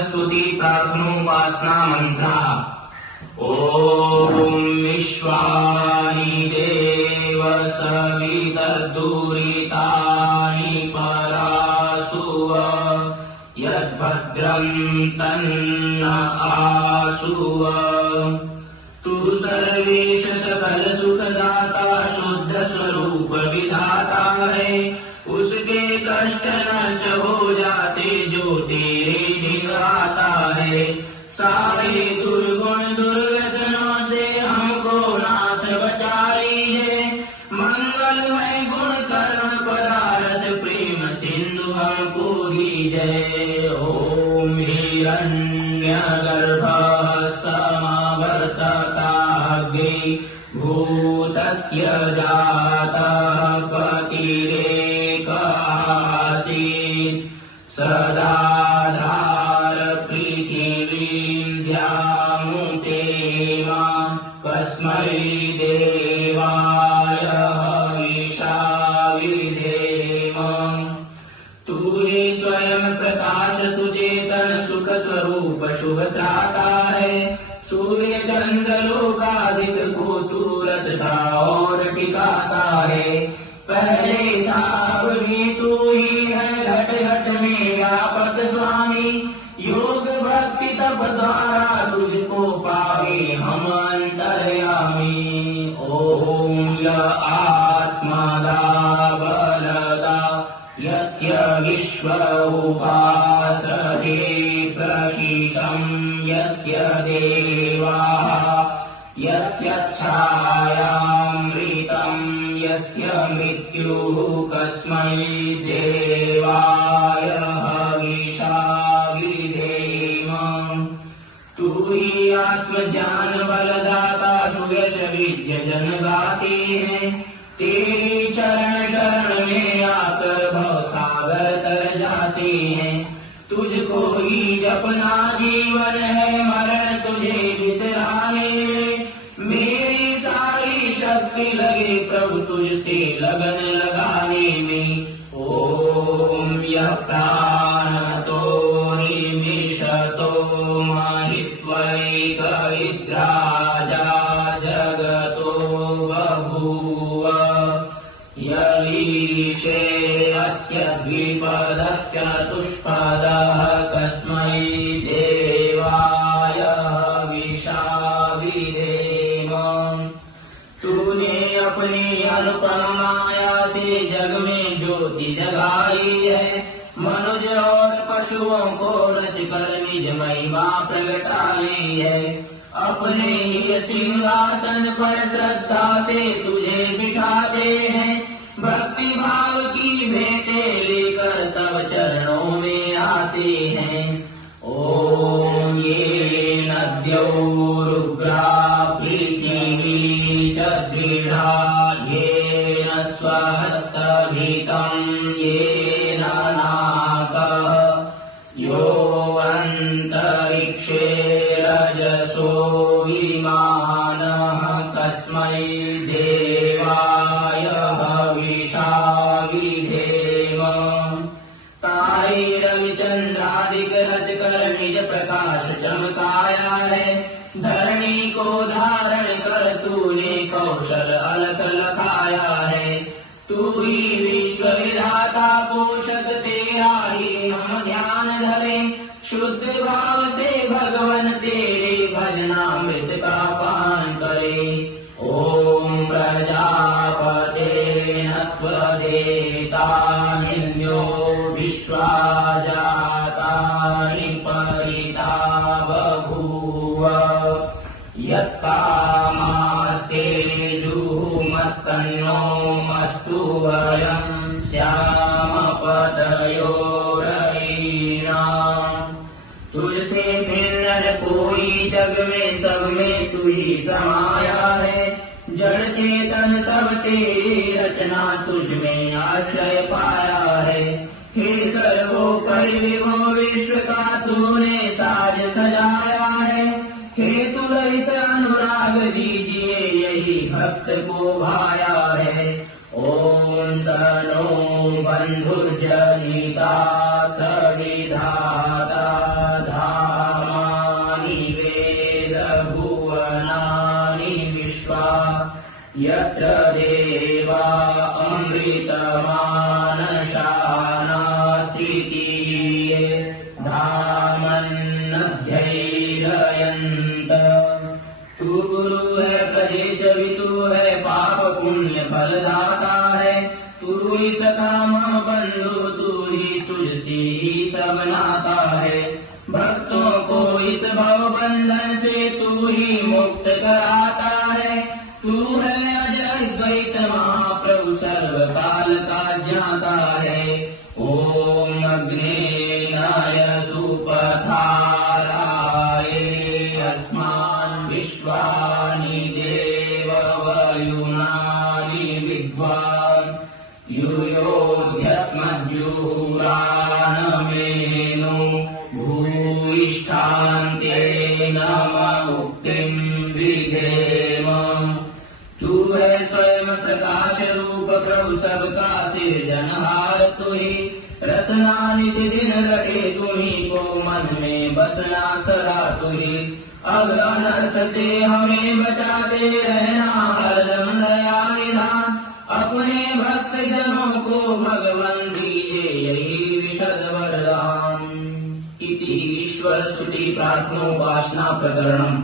स्तुति प्रार्थनोपासना मंत्र। ॐ विश्वानि देव सवितर्दुरितानि परासुव यद्भद्रं तन्न आसुव। तू सर्वेश सकल सुखदाता शुद्ध स्वरूप विधाता है। उसके कष्ट नष्ट हो जाते जो तेरे दिन आता है। सारे दुर्गुण दुर्व्यसनों से हमको नाथ बचाई है। मंगलमय गुण कर्म पदार्थ प्रेम सिंधु हमको दीजय। ओम हिरण्यगर्भः समावर्तकाग्रे भूतस्य जातः पतिरेकासीत् सदाधार पृथिवीं द्यामुते मां कस्मै देवाय हविषा विधेम। तू ही स्वयं प्रकाश सुचेतन सुख स्वरूप शुभ त्राता है। सूर्य चंद्र लोकादिक को तू रचता और टिकाता है। पहले था अब भी तू ही है घट घट में व्यापक स्वामी। योग भक्ति तप द्वारा तुझको पावे हम अंतर्यामी। ओम य आत्मदा बलदा यस्य विश्व उपासते प्रशिशं यस्य देवाः यस्य छायामृतं यस्य मृत्युः कस्मै देवाय हविषा विधेम। तू ही आत्मज्ञान बलदाता सुयश विद्य जन गाते हैं। तेरी चरण शरण में आकर भवसागर तर जाते हैं। तुझको ही जपना जीवन है मरण तुझे विसराने में। मेरी सारी शक्ति लगे प्रभु तुझसे लगन लगाने में। ओम यः प्राणतो निमिषतो महित्वैकविद्राजा जगतो बभूव यलीशे अस्य द्विपदश्चतुष्पदः कस्मै देवाय हविषा विधेम। तूने अपनी अनुपम माया से जग में ज्योति जगाई है। मनुज और पशुओं को रचकर निज महिमा प्रगटाई है। अपने ही सिंहासन पर श्रद्धा से तुझे बिठाते हैं। भक्ति भाव की भेंटे लेकर तब चरणों में आते हैं। ओम ये नद्यो रुद्रा पृथिवी च दृढ़ा येन स्वहस्तभितं येन नाकः यो अन्तरिक्षे रजसो विमानः कस्मै देवाय हविषा विधेम। ताई रविचंद्रादिक रचकर निज प्रकाश चमकाया है। धरणी को धारण कर तूने कौशल अलख लखाया है। तू ही विश्व विधाता पोषक तेरा ही हम ध्यान धरे। शुद्ध भाव से भगवन तेरे भजनामृत का पान करे। ओम प्रजापते त्वदेतानिन्यो विश्वा जातानि परिता बभूव यत्कामास्ते जुहुमस्तन्नो मस्तु वयं श्यामपतयोरयीणाम्। तुझसे भिन्न कोई जग में सब में तू ही समाया है। जड़ चेतन सब तेरी रचना तुझ में आश्रय पाया है। हे सर्वोपरि विभो विश्व का तूने साज सजाया है। हेतु रहित अनुराग दीजिए यही भक्त को भाया है। ओम तनो बंधुर्जनिता सविधाता यत्र देवा अमृतमानशानास्त्रितीये धामन्नध्यैरयन्त। तू गुरु है प्रदेश वितु है पाप पुण्य फलदाता है। तू ही सखा मम बंधु तू ही तुझसे ही सब नाता है। भक्तों को इस भव बंधन से तू ही मुक्त कराता है। तू है अजय द्वैत महाप्रभु सर्वकाल का ज्ञाता है। ओम अग्नेनाय सुपथाराय अस्मान् विश्वानि देववयुनानि विद्वान् यूयोऽध्यस्मद्युरानमेनो भूयिष्ठान्ते नम मुक्तिं विधेम। तू है स्वयं प्रकाश रूप प्रभु सबका सिरजनहार। तू ही रसना निज दिन रटे तुम्ही को मन में बसना सदा। तू ही अनर्थ से हमें बचाते रहना हरदम दया निधान। अपने भक्त जनों को भगवान दीजिए यही विशद वरदान। इति ईश्वर स्तुति प्रार्थनोपासना प्रकरणम्।